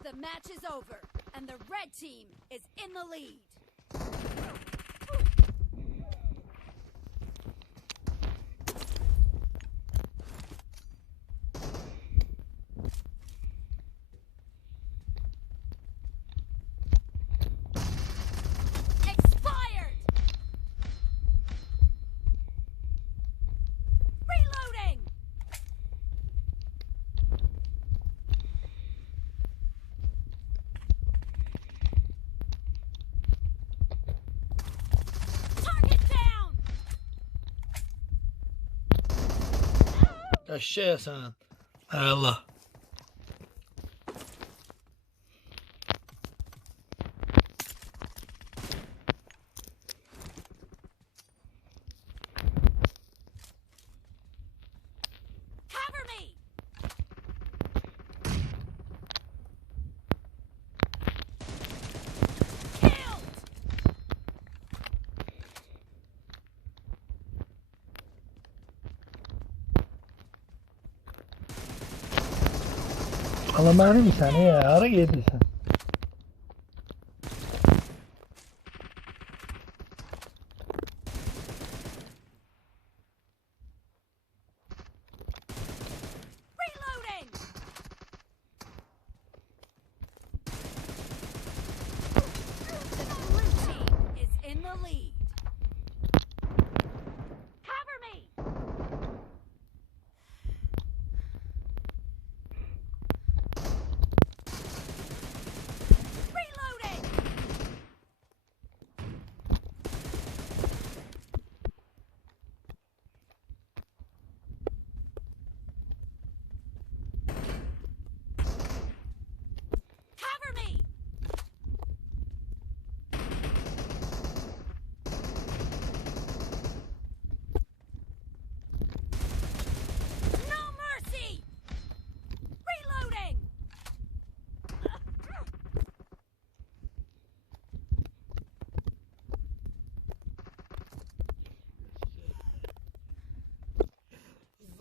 The match is over, and the red team is in the lead. Eşeğe sen. Hay Allah. Allah benim seni ya. Ara gelirsen.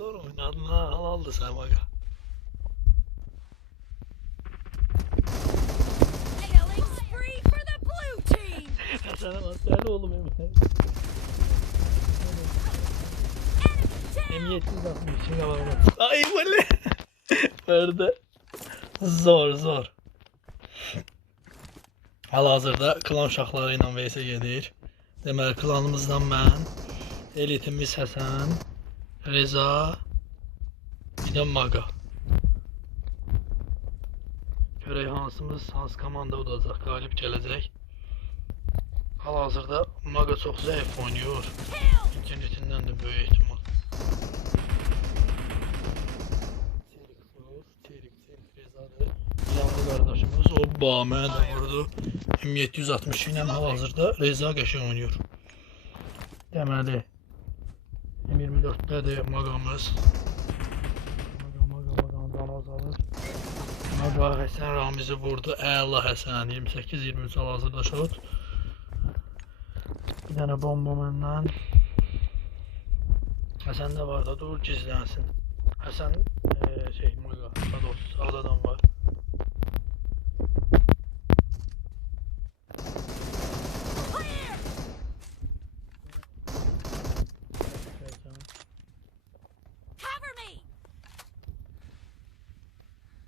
Zor oynadın ha. Halaldı sen bak. Sana. Sen oğlum. Enemy down! M760 için kalamam. Ay böyle. Verdi. Zor zor. Hal-hazırda klan uşaqları ilə VS gedir. Deməli klanımızdan mən, elitimiz Həsən, Reza, bir də Maga. Görək hansımız, hansı komanda udacaq, qalib gələcək. Hal-hazırda Maga çox zəif oynayır. İkincisindən də böyük ehtimal. Qardaşımız o Bamə də vurdu. M760 ilə hal-hazırda Reza qəşəng oynayır. Deməli M24-dədir maqamız. Maqa, maqa, maqa, can azalır. Maqa Həsən Ramizi vurdu. Əla Həsən 28-23 hal-hazırda şut. Bir dənə bomba məndən. Həsən də var da dur gizlənsin. Həsən eee şey Maqa, Sados, sağda adam var.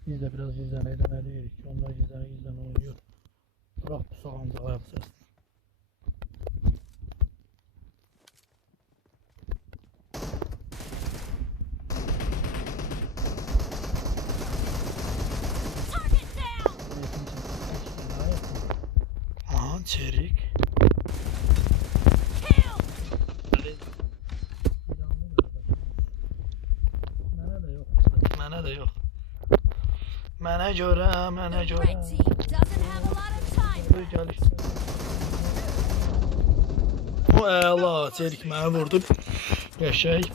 Biz də biraz gizlənək deməliyik. Onlar gizlənə gizlənə oynuyor. Bırak bu sağımda ayaq səs. Target Buyur left. gəl işte. O əla, çelik mənə vurdu. Qəşəng.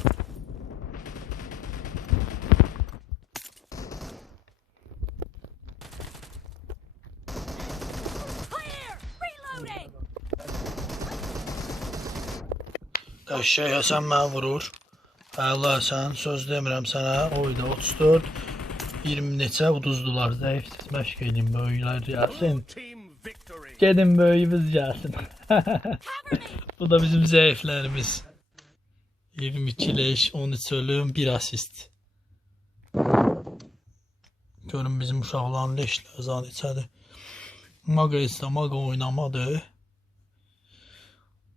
Qəşəng Həsən mənə vurur. Əla Həsən, söz demirəm sənə. Oyda 34. 20 neçə uduzdular. Zəifsiz məşq edin böyüklər gəlsin. Gedin böyüyümüz gəlsin. Bu da bizim zəiflərimiz. 22 leş, 13 ölüm, 1 asist. Görün bizim uşaqların leşləri zad içədir. Maga isə Maga oynamadı.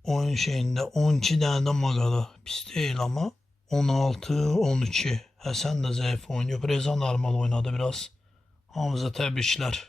Oyun şeyində 12 dənə də Magada. Pis deyil amma 16, 12. Həsən də zəif oynayıb. Reza normal oynadı biraz. Hamıza təbriklər.